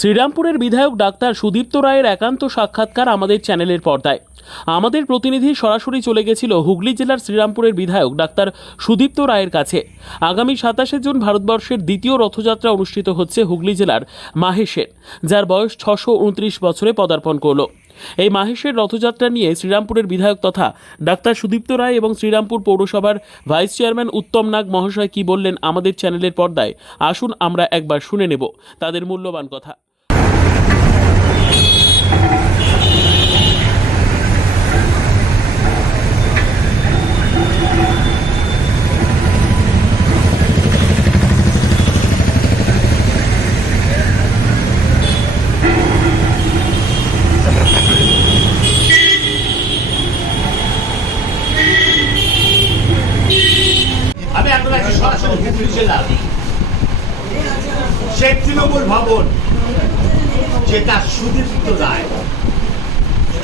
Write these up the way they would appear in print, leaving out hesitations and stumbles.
শ্রীরামপুরের বিধায়ক ডাক্তার সুদীপ্ত রায়ের একান্ত সাক্ষাৎকার আমাদের চ্যানেলের পর্দায়। আমাদের প্রতিনিধি সরাসরি চলে গেছিল হুগলি জেলার শ্রীরামপুরের বিধায়ক ডাক্তার সুদীপ্ত রায়ের কাছে। আগামী 27 জুন ভারতবর্ষের দ্বিতীয় রথযাত্রা অনুষ্ঠিত হচ্ছে হুগলি জেলার মাহেশের, যার বয়স 629 বছরে পদার্পণ করল। এই মাহেশের রথযাত্রা নিয়ে শ্রীরামপুরের বিধায়ক তথা ডাক্তার সুদীপ্ত রায় এবং শ্রীরামপুর পৌরসভার ভাইস চেয়ারম্যান উত্তম নাগ মহাশয় কি বললেন আমাদের চ্যানেলের পর্দায়, আসুন আমরা একবার শুনে নেব তাদের মূল্যবান কথা। আমি এখন আছি সরাসরি হুগলি জেলার সেই তৃণমূল ভবন, যেটা সুদীপ্ত রায়,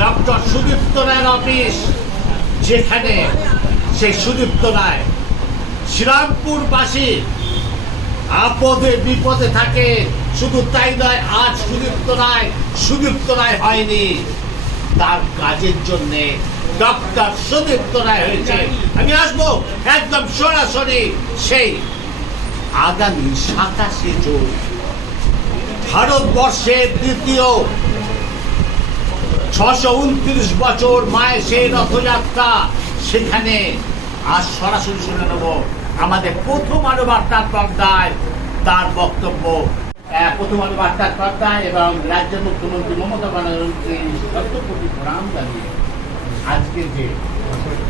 ডক্টর সুদীপ্ত রায়ের অফিস, যেখানে সেই সুদীপ্ত রায় শ্রীরামপুরবাসী আপদে বিপদে থাকে। শুধু তাই নয়, আজ সুদীপ্ত রায় হয়নি, তার কাজের জন্যে ডক্টর সুদীপ্ত রায় হয়েছে। আমি আসবো একদম সরাসরি সেই আগামী 27 জুন ভারতবর্ষের দ্বিতীয় 629 বছর মায়ের সেই রথযাত্রা, সেখানে আজ সরাসরি শুনে নেব আমাদের প্রথম আলো বার্তার পর্দায় তার বক্তব্য। প্রথম আলো বার্তার পর্দায় এবং রাজ্যের মুখ্যমন্ত্রী মমতা ব্যানার্জি শতকোটি প্রণাম জানিয়ে আজকে যে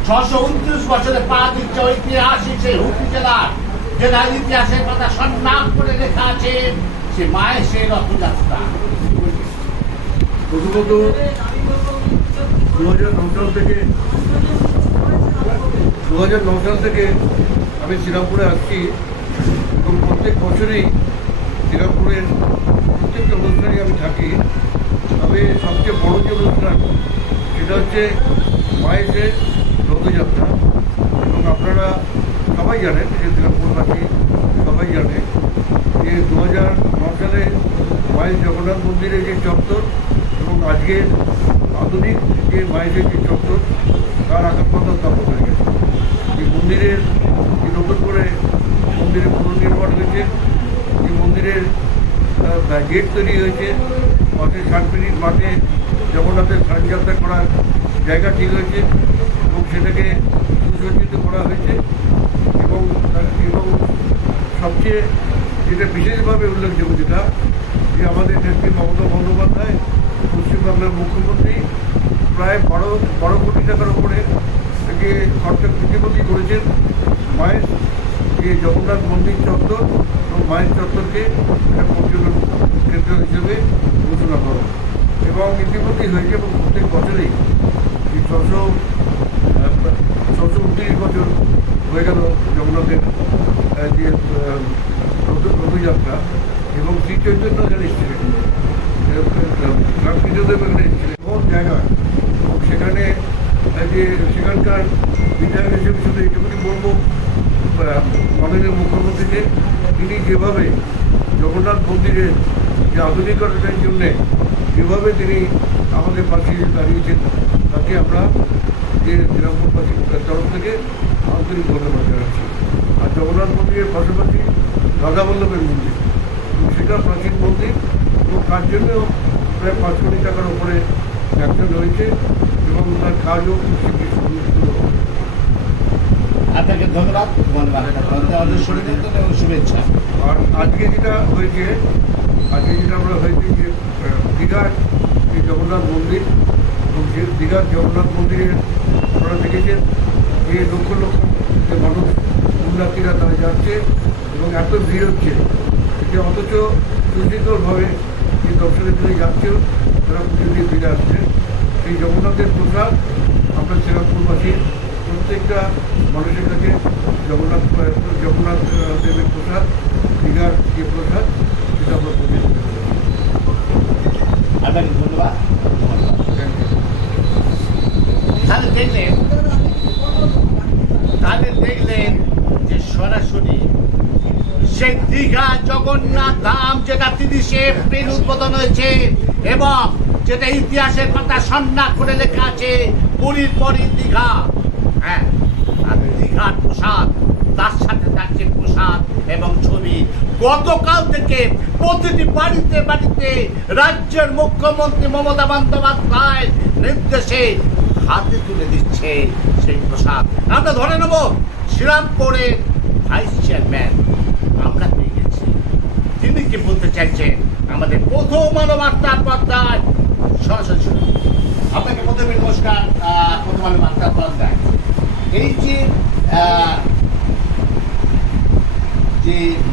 629 বছরে পা দিচ্ছে ঐতিহাসিক সেই হুগলি জেলার, জেলার ইতিহাসের কথা সন্ধান করে লেখা আছে সে মায়ের সেই রথযাত্রা। প্রথমত 2009 সাল থেকে আমি শ্রীরামপুরে আসছি এবং প্রত্যেক বছরই শ্রীরামপুরের প্রত্যেকটা অনুষ্ঠানে আমি থাকি। তবে সবচেয়ে বড় যে অনুষ্ঠান সেটা হচ্ছে মায়ের রথযাত্রা। এবং আপনারা সবাই জানেন, যে শ্রীরামপুরবাসী সবাই জানে যে 2009 সালে মায়ের জগন্নাথ মন্দিরের যে চত্বর এবং আজকের আধুনিক যে মায়ের যে চত্বর, তার আকাশপাতাল তফাৎ হয়ে গেছে। এই মন্দিরের যে নতুন করে মন্দিরের পুনর্নির্মাণ হয়েছে, যে মন্দিরের গেট তৈরি হয়েছে, পাশে 60 মিনিট মাঠে জগন্নাথের স্নানযাত্রা করার জায়গা ঠিক হয়েছে এবং সেটাকে সুসজ্জিত করা হয়েছে। এবং সবচেয়ে যেটা বিশেষভাবে উল্লেখযোগ্য যেটা, যে আমাদের নেত্রী মমতা বন্দ্যোপাধ্যায় পশ্চিমবাংলার মুখ্যমন্ত্রী প্রায় 12 কোটি টাকার উপরে যে খরচা ইতিমধ্যেই করেছেন মায়ের যে জগন্নাথ মন্দির চত্বর এবং মায়ের চত্বরকে একটা পর্যটন কেন্দ্র হিসেবে ঘোষণা করা, এবং ইতিমধ্যেই হয়েছে। এবং প্রত্যেক বছরেই যে 629 বছর হয়ে গেল জগন্নাথের যে রথযাত্রা, এবং শ্রী চৈতন্য এখানে এসেছিলেন, রামকৃষ্ণদেব এখানে এসেছিলেন কোন জায়গায়। এবং সেখানে যে সেখানকার বিধায়ক হিসেবে শুধু এইটুকুনি বলবো, মাননীয় মুখ্যমন্ত্রীকে তিনি যেভাবে জগন্নাথ মন্দিরের যে আধুনিকরণের জন্যে যেভাবে তিনি আমাদের পাশে দাঁড়িয়েছেন, তাকে আমরা যে শ্রীরামপুরবাসীর তরফ থেকে আন্তরিক ধন্যবাদ জানাচ্ছি। আর জগন্নাথ মন্দিরের পাশাপাশি রাধাবল্লভের মন্দির, সেটা প্রাচীন মন্দির, এবং তার জন্যও প্রায় 5 কোটি টাকার উপরে স্যাংশন হয়েছে এবং তার কাজও আপনাকে ধন্যবাদ, শুভেচ্ছা। আর আজকে যেটা হয়েছে, আমরা হয়েছে যে দীঘার যে জগন্নাথ মন্দির, এবং যে দীঘার জগন্নাথ মন্দিরের আপনারা দেখেছেন যে লক্ষ লক্ষ যে মানুষ পুণ্যার্থীরা তারা যাচ্ছে এবং এত ভিড় হচ্ছে, যে অথচ সুশৃঙ্খলভাবে যে দর্শনের জন্য যাচ্ছেও তারা পুজো দিয়ে ফিরে আসছে। এই জগন্নাথের প্রসাদ আমরা শ্রীরামপুরবাসীর প্রত্যেকটা মানুষের কাছে জগন্নাথ দেবের প্রসাদ, দীঘার যে প্রসাদ, সেটা আমরা পৌঁছে দিতে পারি। আপনাকে ধন্যবাদ। তাহলে দেখলেন যে সরাসরি সেই দীঘা জগন্নাথ ধাম, যেটা 30 20 এপ্রিল উদ্বোধন হয়েছে এবং যেটা ইতিহাসের কথা স্বর্ণাক্ষরে লেখা আছে পুরীর পরই দীঘা। হ্যাঁ, আর দীঘার প্রসাদ, তার সাথে থাকছে প্রসাদ এবং ছবি। গতকাল থেকে প্রতিটি বাড়িতে বাড়িতে রাজ্যের মুখ্যমন্ত্রী মমতা বন্দ্যোপাধ্যায়ের নির্দেশে হাতে তুলে দিচ্ছে সেই প্রসাদ। আমরা ধরে নেব শ্রীরামপুরের ভাইস চেয়ারম্যান আমরা পেয়ে গেছি। তিনি কি বলতে চাইছেন আমাদের প্রথম আলো বার্তার পর্দায় সরাসরি শুনুন। আপনাকে প্রথমে নমস্কার। প্রথম আলো বার্তার পর্দায় এই যে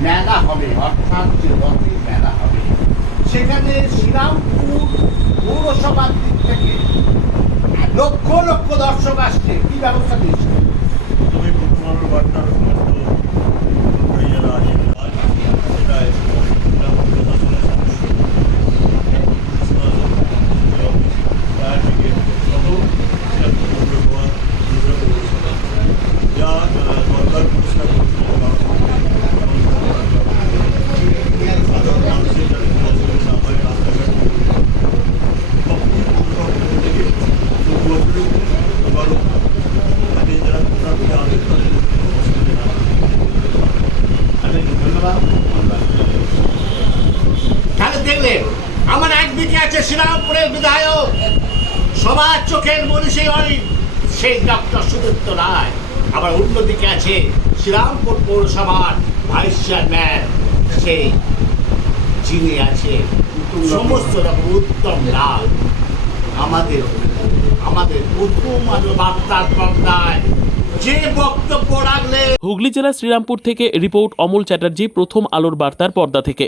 মেলা হবে, অর্থাৎ যে রথের মেলা হবে, সেখানে শ্রীরামপুর পৌরসভার দিক থেকে লক্ষ লক্ষ দর্শক আসছে, কি ব্যবস্থা দিয়েছে? তুমি প্রথম আলোর বার্তার সমস্ত যারা আছেন সেটা প্রশাসনের সদস্য ফায়ার ব্রিগেড সহ পৌরসভা যা দরকার পরিষ্কার সাধারণ মানুষের যাতে কোনো অসুবিধা না হয় রাস্তাঘাট থেকে 14 বছরের এবারও তাদের যারা মোটামুটি আবেগ তাদের অসুবিধা না হয়। ধন্যবাদ। তাহলে দেখলেন আমার একদিকে আছে শ্রীরামপুরের বিধায়ক, সবার চোখের মনীষী সেই ডক্টর সুদীপ্ত রায়, আবার অন্যদিকে আছে শ্রীরামপুর পৌরসভার ভাইস চেয়ারম্যান, সেই যিনি আছে সমস্ত রকম উত্তম লাল। আমাদের প্রথম আলো বার্তার পর্দায় যে বক্তব্য রাখলে। হুগলি জেলার শ্রীরামপুর থেকে রিপোর্ট অমল চ্যাটার্জি, প্রথম আলোর বার্তার পর্দা থেকে।